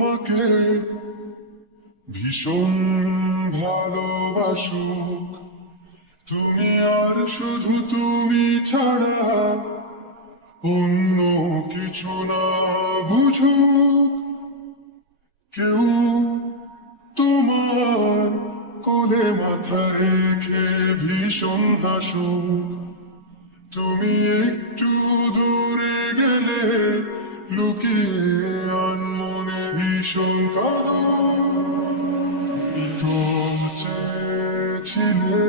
তোমাকে ভীষণ ভালোবাসুক, তুমি আর শুধু তুমি ছাড়া অন্য কিছু না বুঝুক কেউ, তোমার কোলে মাথা রেখে ভীষণ হাসুক। তুমি একটু দূরে গেলে লুকিয়ে আনমনে ভীষণ কাঁদো। তুমি তো চেয়েছিলে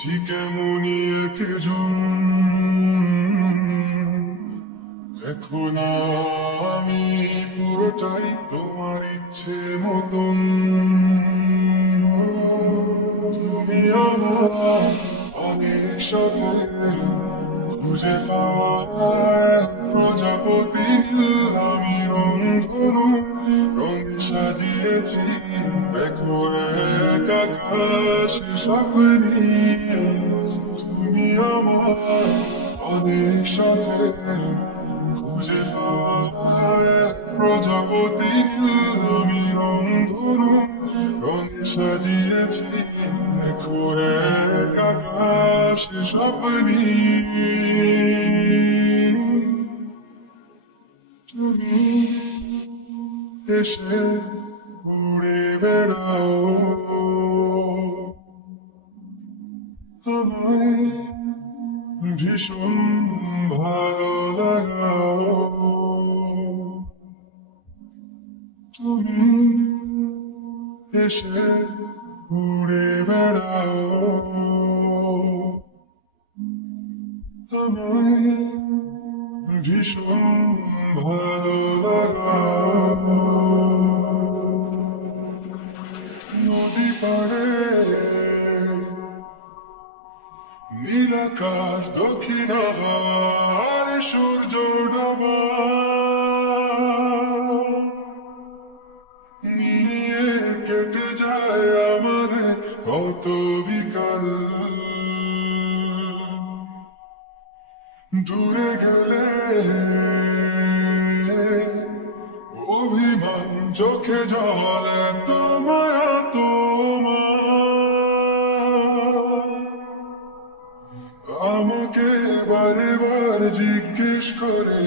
ঠিক এমনই একজন, এখন আমি পুরোটাই তোমার ইচ্ছে মতন। তুমি আমার অনেক শখের খুঁজে পাওয়া প্রজাপতি, আমি রংধনু রঙে সাজিয়েছি দেখো এক আকাশ স্বপ্নে। তুমি আমার অনেক শখের খুঁজে পাওয়া প্রজাপতি, আমি রংধনু রঙে সাজিয়েছি দেখো এক আকাশ স্বপ্নে। তুমি এসে উড়ে বেড়াও, আমায় ভীষণ ভালো লাগাও। তুমি এসে উড়ে বেড়াও, আমায় ভীষণ ভালো লাগাও। নদী পাড়ে নীল আকাশ দক্ষিণ আর সূর্য ডোবা নিয়ে কেটে যায় আমার কত বিকাল। দূরে গেলে অভিমান চোখে জল এত মায়া তোমার, আমাকে বারে বার জিজ্ঞেস করে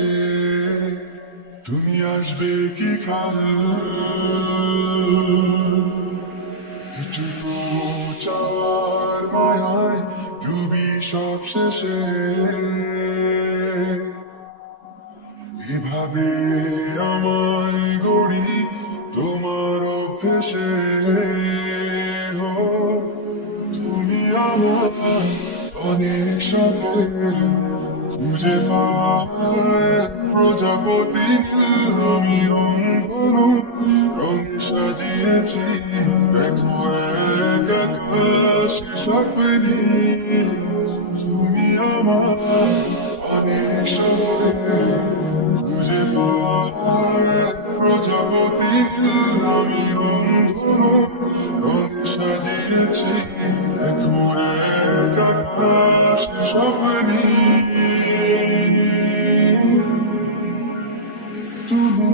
তুমি আসবে কি কাল। কিছুটু চাওয়ার মায়ায় ডুবি সব শেষে, এভাবে আমায় গড়ি তোমার অভ্যেসে। তুমি আমার অনেক শখের খুঁজে পাওয়া প্রজাপতি, আমি রংধনু রঙে সাজিয়েছি দেখো এক আকাশ স্বপ্নে। তুমি আমার অনেক শখের খুঁজে পাওয়া প্রজাপতি, আমি রংধনু রঙে সাজিয়েছি দেখো এক আকাশ স্বপ্নে। তুমি